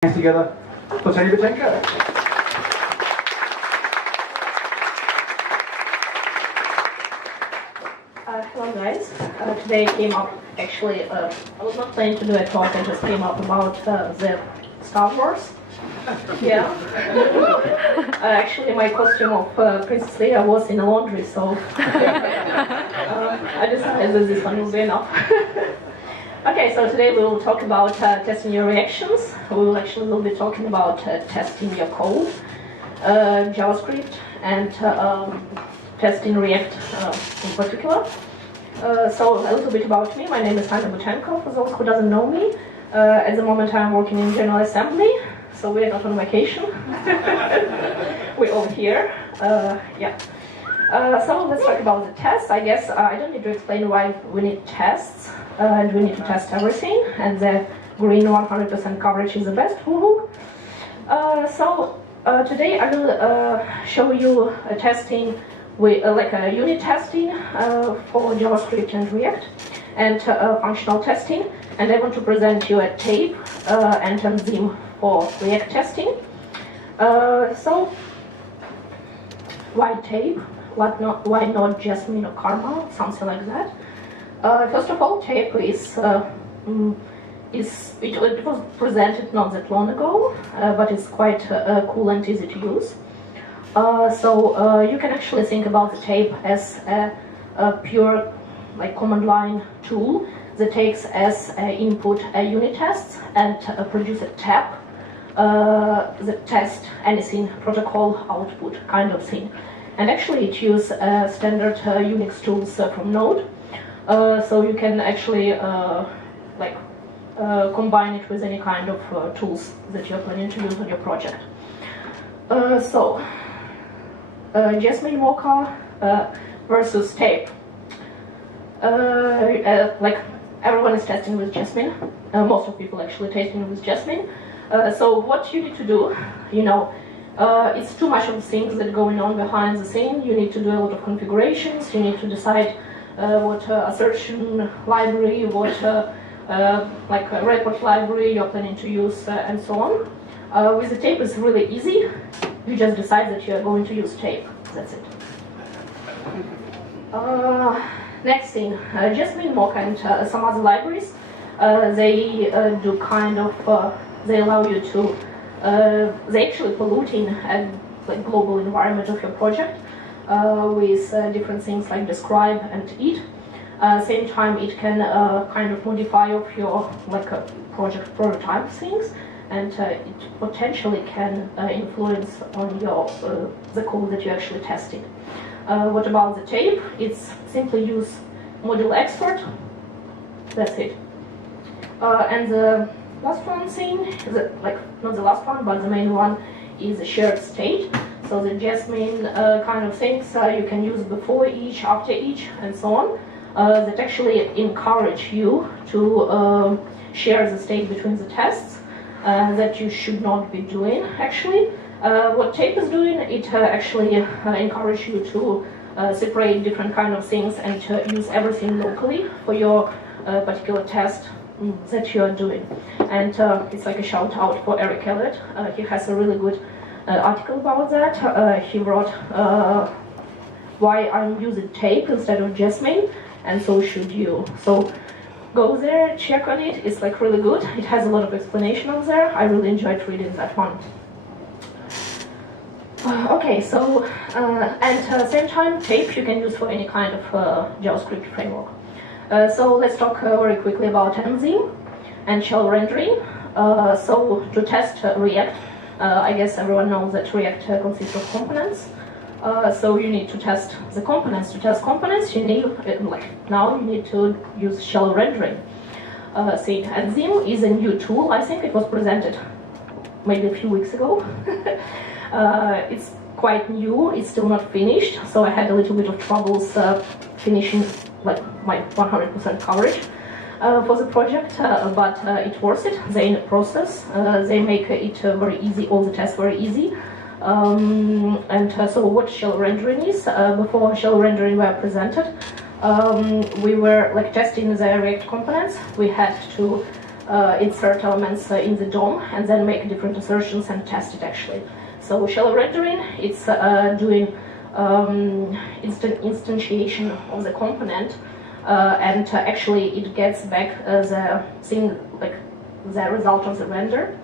Hands together for Tanya Butenko. Hello guys. Today came up, actually, I was not planning to do a talk, I just came up about the Star Wars. Yeah. Actually, my costume of Princess Leia was in the laundry, so I decided that this one will be enough. Okay, so today we will talk about testing your reactions. We will be talking about testing your code, JavaScript, and testing React in particular. So a little bit about me. My name is Tanya Butenko, for those who doesn't know me. At the moment I'm working in General Assembly, so we're not on vacation. We're all here. Yeah. So let's talk about the tests. I guess I don't need to explain why we need tests, and we need to test everything, and the green 100% coverage is the best. Woohoo! Today I will show you testing with like a unit testing for JavaScript and React, and functional testing. And I want to present you a tape and a Zim for React testing. So why tape? Why not Jasmine or Karma, something like that? First of all, tape it was presented not that long ago, but it's quite cool and easy to use. So you can actually think about the tape as a pure command line tool that takes as input a unit test and produce a tab that test anything, protocol output kind of thing. And actually it uses standard Unix tools from Node, so you can actually combine it with any kind of tools that you're planning to use on your project. Jasmine Mocha versus tape. Everyone is testing with Jasmine. Most of people actually testing with Jasmine. So what you need to do, it's too much of things that are going on behind the scene. You need to do a lot of configurations. You need to decide what assertion library, what report library you're planning to use, and so on. With the tape, it's really easy. You just decide that you're going to use tape. That's it. Next thing, Jasmine, Mocha, and some other libraries. They do kind of. They allow you to. They actually polluting a global environment of your project with different things like describe and eat. Same time, it can kind of modify of your project prototype things, and it potentially can influence on your the code that you actually tested. What about the tape? It's simply use module export. That's it. And the last one thing, not the last one, but the main one, is a shared state. So the Jasmine kind of things you can use before each, after each, and so on. That actually encourage you to share the state between the tests that you should not be doing, actually. What tape is doing, it actually encourages you to separate different kind of things and to use everything locally for your particular test that you are doing. And it's like a shout out for Eric Elliott. He has a really good article about that. He wrote why I'm using tape instead of Jasmine, and so should you. So go there, check on it. It's really good. It has a lot of explanation on there. I really enjoyed reading that one. Okay, so same time, tape you can use for any kind of JavaScript framework. So let's talk very quickly about Zim and shell rendering. So to test React, I guess everyone knows that React consists of components. So you need to test the components. To test components, you need now you need to use shell rendering. And Zim is a new tool. I think it was presented maybe a few weeks ago. It's quite new. It's still not finished, so I had a little bit of troubles finishing my 100% coverage for the project, but it's worth it. They're in the process. They make it very easy, all the tests very easy. So what shell rendering is, before shell rendering were presented, we were testing the React components. We had to insert elements in the DOM and then make different assertions and test it actually. So shallow rendering, it's doing instantiation of the component, and actually it gets back the thing, like the result of the render,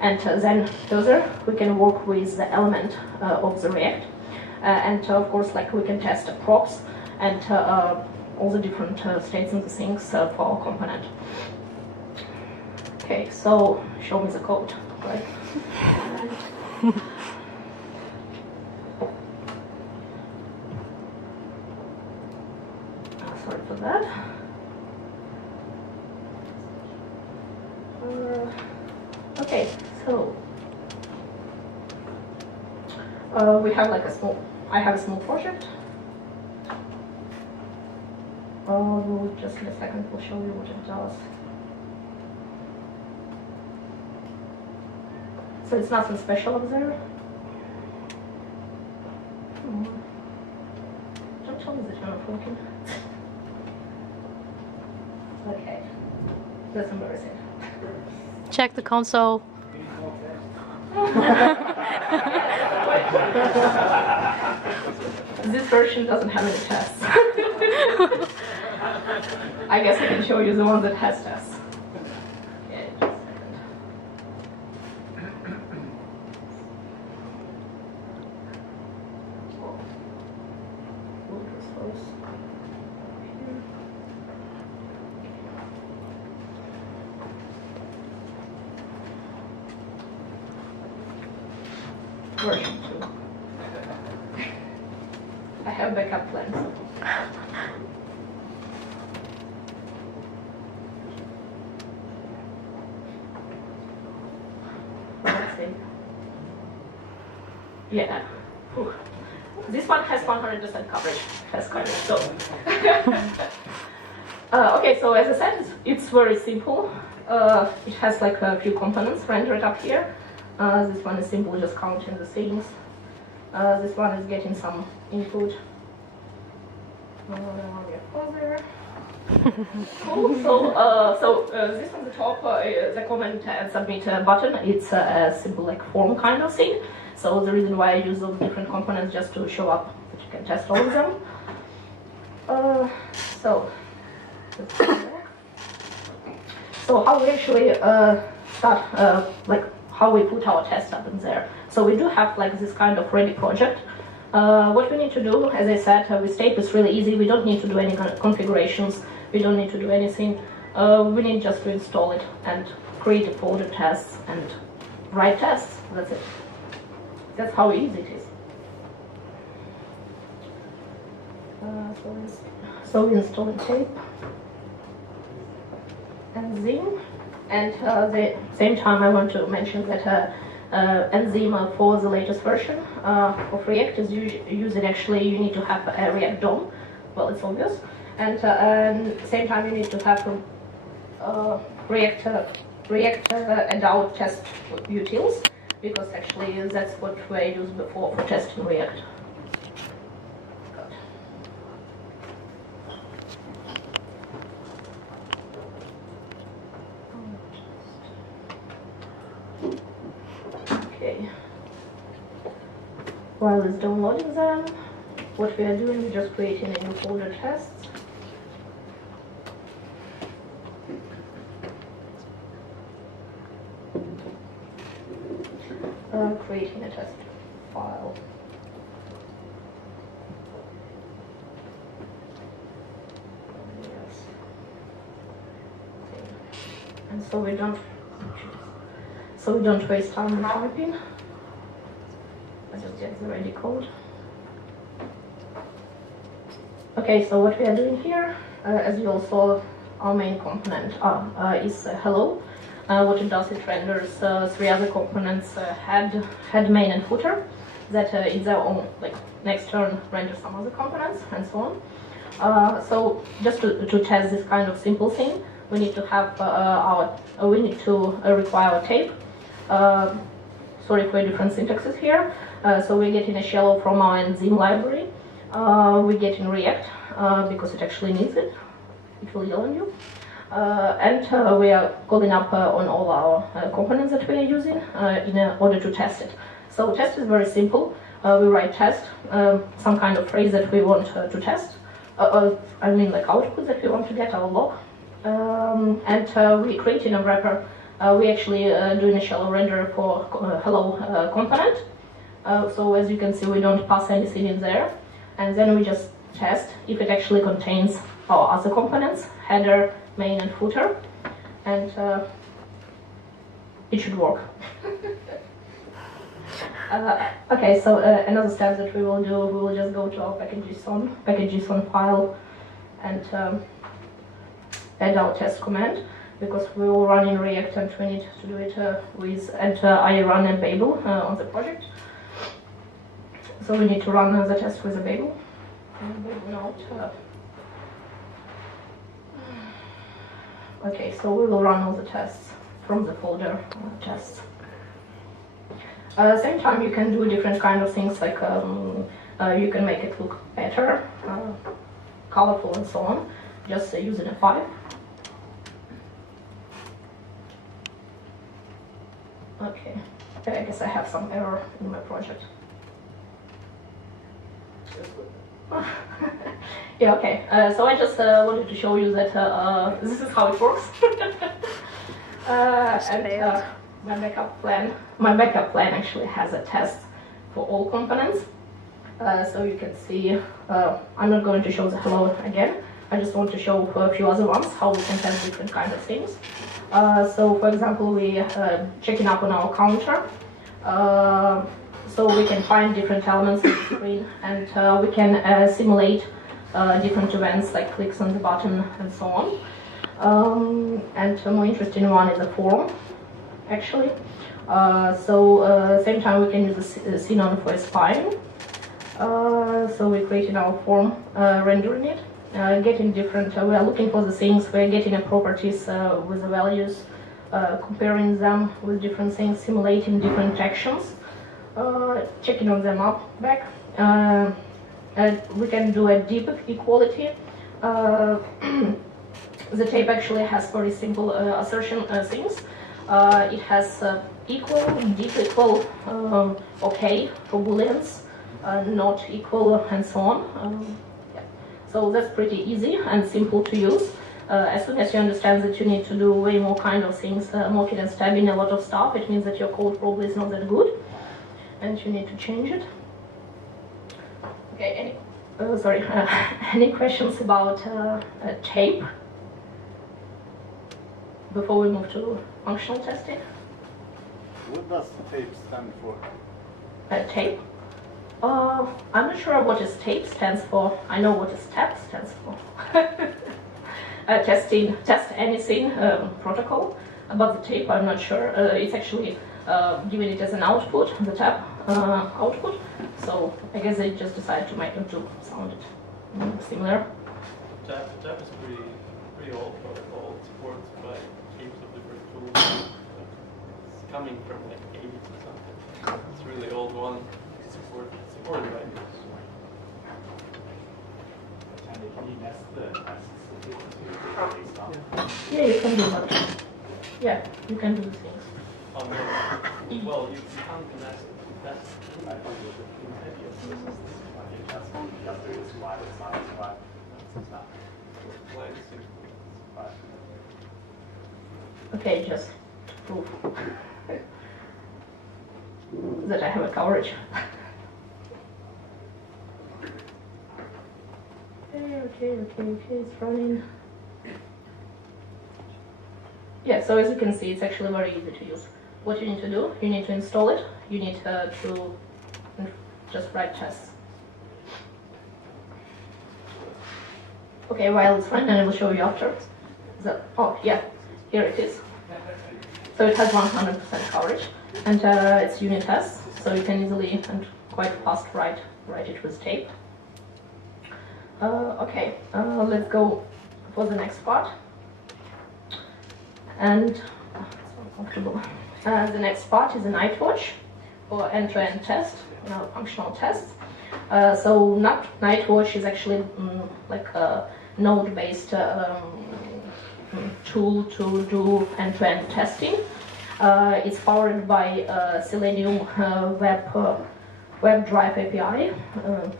and then further we can work with the element of the React, and of course like we can test props and all the different states and the things for our component. Okay, so show me the code, right? Sorry for that. Okay, so we have like I have a small project. Just in a second we'll show you what it does. So it's nothing special up there. Don't tell me that you're not working. Okay, that's embarrassing. Check the console. This version doesn't have any tests. I guess I can show you the one that has tests. Yeah, just a second. Version 2. I have backup plans. Let's see. Yeah. Whew. This one has 100% coverage. Has coverage. So. Okay, so as I said, it's very simple. It has like a few components rendered up here. This one is simple, just counting the things. This one is getting some input. Cool. So this on the top, the comment and submit button. It's a simple like form kind of thing. So the reason why I use those different components just to show up that you can test all of them. So how we actually start like how we put our test up in there. So we do have like this kind of ready project. What we need to do, as I said, with tape is really easy. We don't need to do any configurations. We don't need to do anything. We need just to install it and create a folder tests and write tests. That's it. That's how easy it is. So we install tape and Zim. And at the same time, I want to mention that Enzyme for the latest version of React is using actually, you need to have a React DOM. Well, it's obvious. And at the same time, you need to have React adult test utils, because actually that's what we used before for testing React. Okay. While it's downloading them, what we are doing is just creating a new folder tests. Creating a test file. Yes. And so we don't waste time in typing. I just get the ready code. Okay, so what we are doing here, as you all saw, our main component is hello. What it does, it renders three other components, head, main, and footer, that in their own, like, next turn render some other components, and so on. So just to test this kind of simple thing, we need to have require our tape. Sorry for different syntaxes here. So we're getting a shallow from our enzyme library. We get in React because it actually needs it. It will yell on you. and we are calling up on all our components that we are using in order to test it. So test is very simple. We write test, some kind of phrase that we want to test, I mean like output that we want to get, our log, and we create in a wrapper. We actually doing a shallow render for hello component. So as you can see, we don't pass anything in there, and then we just test if it actually contains our other components, header, main, and footer, and it should work. Okay, so another step that we will do, we will just go to our package.json file, and add our test command, because we will run in React and we need to do it with, and I run a Babel on the project. So we need to run the test with a Babel. Okay, so we will run all the tests from the folder tests. At the same time, you can do different kind of things, like you can make it look better, colorful, and so on, just using a file. Okay, I guess I have some error in my project. Yeah, okay. So I just wanted to show you that this is how it works. And my backup plan actually has a test for all components. So you can see, I'm not going to show the hello again. I just want to show a few other ones, how we can test different kind of things. So for example, we checking up on our counter. So we can find different elements on the screen, and we can simulate different events like clicks on the button and so on. And a more interesting one is a form, actually. Same time we can use the Xenon for a spine. So we're creating our form, rendering it, getting different, we are looking for the things, we're getting properties with the values, comparing them with different things, simulating different actions, checking on them up, back. We can do a deep equality. The tape actually has very simple assertion things. It has equal, deep equal, okay for booleans, not equal, and so on. Yeah. So that's pretty easy and simple to use. As soon as you understand that you need to do way more kind of things, mocking and stabbing a lot of stuff, it means that your code probably is not that good, and you need to change it. Okay, any questions about tape before we move to functional testing? What does tape stand for? Tape? I'm not sure what is tape stands for. I know what is TAP stands for. Test anything protocol. About the tape, I'm not sure. It's actually giving it as an output, the TAP output. So I guess they just decided to make them to sound it similar. TAP is pretty old protocol. It's supported by heaps of different tools. It's coming from like 80s or something. It's a really old one. It's supported by me. Can you nest the tests? Yeah, you can do that. Yeah, you can do things. Oh, no. Well, you can't nest tests. I thought it was Okay, just to prove that I have a coverage. Okay, it's running. Yeah, so as you can see, it's actually very easy to use. What you need to do, you need to install it, you need to just write tests. Okay, while it's running, I will show you after. Oh, yeah, here it is. So it has 100% coverage, and it's unit tests, so you can easily and quite fast write it with tape. Okay, let's go for the next part. And it's uncomfortable. The next part is a night watch for end-to-end test, functional tests. So night watch is actually like a node-based tool to do end-to-end testing. It's powered by Selenium WebDrive API,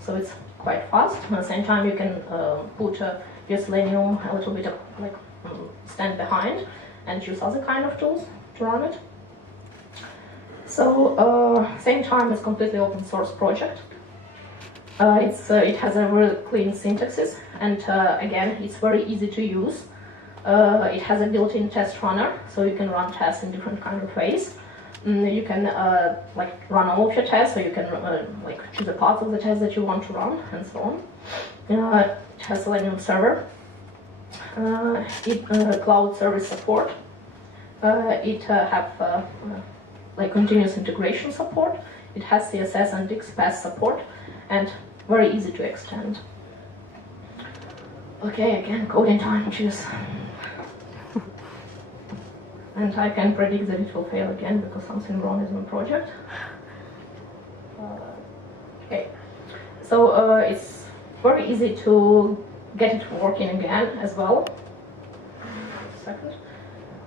so it's quite fast. At the same time, you can put your Selenium a little bit of stand behind and use other kind of tools to run it. So, same time, it's completely open source project. It has a really clean syntaxes, and again, it's very easy to use. It has a built-in test runner, so you can run tests in different kind of ways. You can run all of your tests, so you can choose a part of the test that you want to run, and so on. It has Selenium server, cloud service support. It have continuous integration support. It has CSS and XPath support, and very easy to extend. Okay, again, coding time, cheers. And I can predict that it will fail again because something wrong is in the project. Okay, so it's very easy to get it working again as well. Wait a second.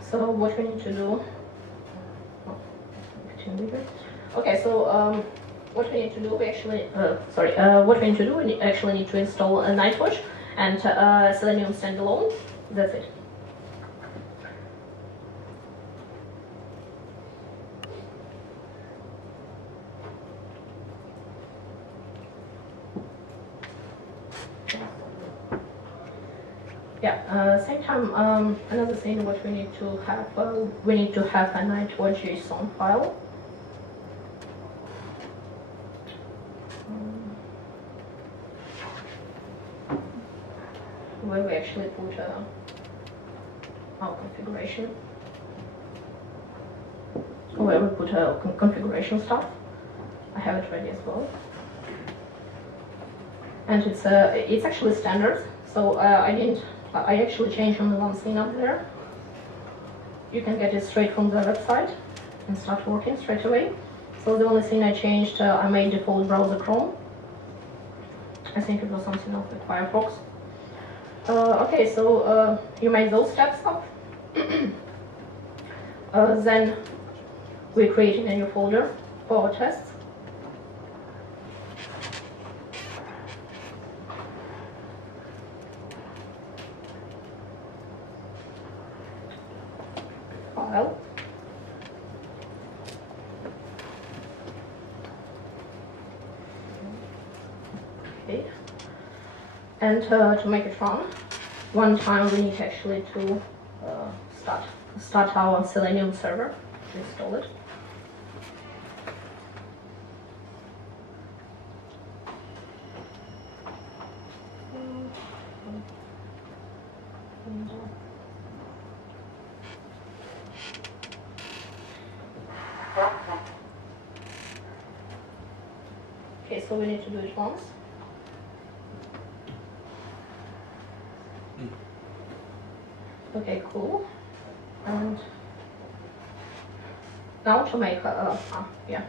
So what we need to do? Okay, so what we need to do? We actually, what we need to do? We actually need to install a Nightwatch and Selenium standalone. That's it. Yeah, same time, another thing what we need to have, a Nightwatch JSON file. Where we actually put our configuration, where we put our configuration stuff. I have it ready as well. And it's actually standard, so I actually changed only one thing up there. You can get it straight from the website and start working straight away. So the only thing I changed, I made default browser Chrome. I think it was something else like Firefox. Okay, so you made those steps up. Then we're creating a new folder for our tests. File. Okay. And to make it run, one time we need actually to start our Selenium server, install it. Okay, so we need to do it once. Okay, cool. And now to make yeah,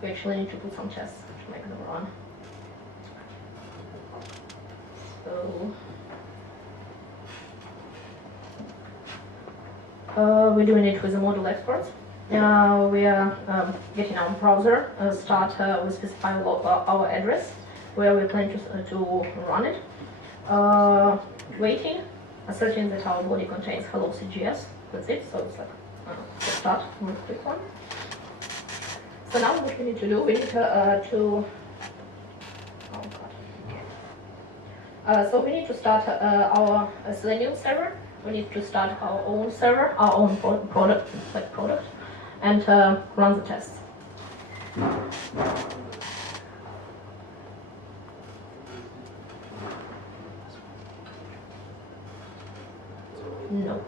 we actually need to put some tests to make them run. So we're doing it with the model exports. We are getting our browser, we specify our address where we plan to run it. Waiting, asserting that our body contains hello SYDJS. That's it, so it's like start, real quick one. So now what we need to do, we need so we need to start our Selenium server. We need to start our own server, our own product, and run the tests. No.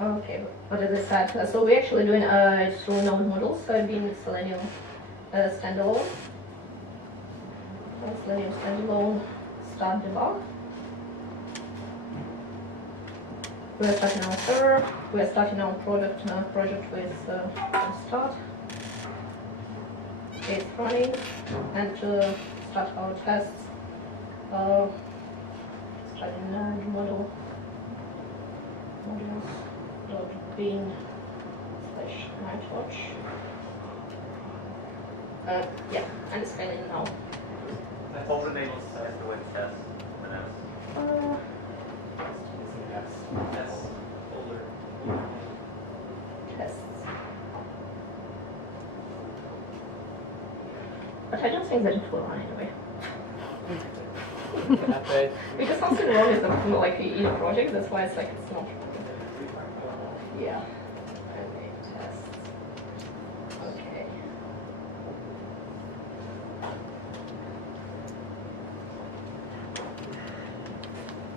Okay, what is this at? So we're actually doing it through node models, so being Selenium standalone. Selenium standalone, start debug. We're starting our server, we're starting our project with start. It's running, and to start our tests, Studying model modules.bin /nightwatch. Yeah, I'm scanning now. Hold the naval size the way test with an S. S. Older. Tests. But I don't think that it will run anyway. Because something wrong is like in a project, that's why it's like it's not. Yeah. Okay, tests. Okay.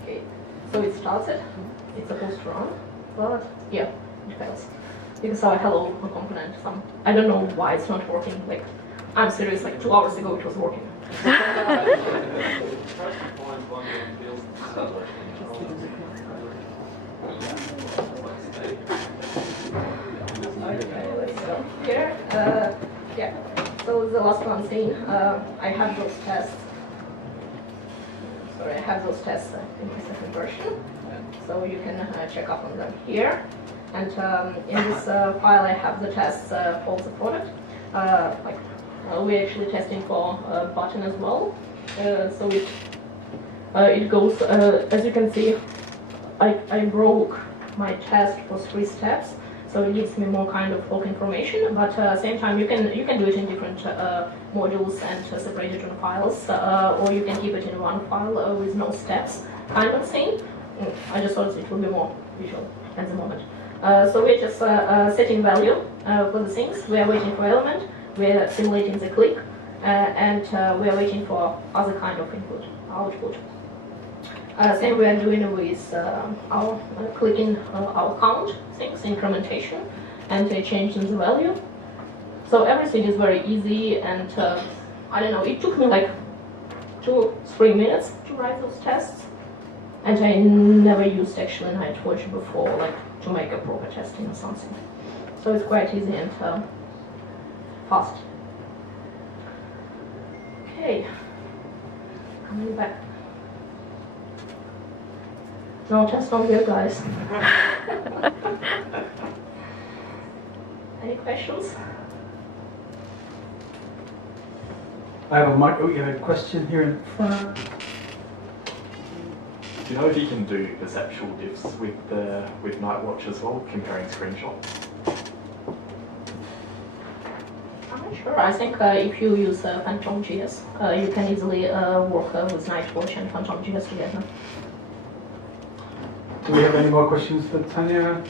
Okay, so it started. It's supposed to run, but yeah, it fails. Because our hello component, I don't know why it's not working. Like, I'm serious. Like 2 hours ago, it was working. Okay, let's go here. Yeah. So the last one thing, I have those tests. Sorry, I have those tests in the second version. So you can check up on them here. And in this file, I have the tests for the product. We're actually testing for button as well. So it goes, as you can see, I broke my test for 3 steps. So it gives me more kind of bulk information, but at the same time you can do it in different modules and separate it in files, or you can keep it in one file with no steps kind of thing. I just thought it will be more visual at the moment. So we're just setting value for the things. We are waiting for element. We are simulating the click, and we are waiting for other kind of input, output. Same we are doing with our clicking our count things, incrementation, and changing the value. So everything is very easy, and I don't know, it took me like 2-3 minutes to write those tests, and I never used actually Nightwatch before, like to make a proper testing or something. So it's quite easy and fast. Okay, coming back. No test on you guys. Any questions? I have a question here in front. Do you know if you can do perceptual diffs with Nightwatch as well, comparing screenshots? I'm not sure. I think if you use Phantom.js, you can easily work with Nightwatch and Phantom.js together. Do we have any more questions for Tanya?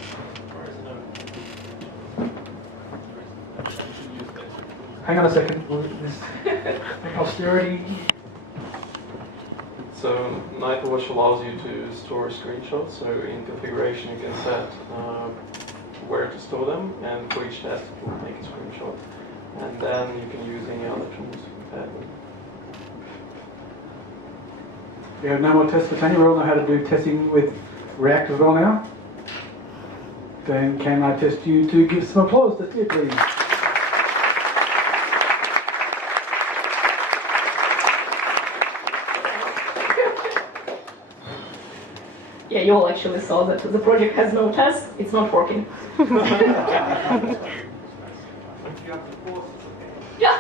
Hang on a second. Posterity. So Nightwatch allows you to store screenshots. So in configuration, you can set where to store them, and for each test, it will make a screenshot. And then you can use any other tools to compare them. We have no more tests for Tanya. We all know how to do testing with React as well now. Then can I test you to give some applause to Tia, please? Yeah, you all actually saw that the project has no test. It's not working. Yeah.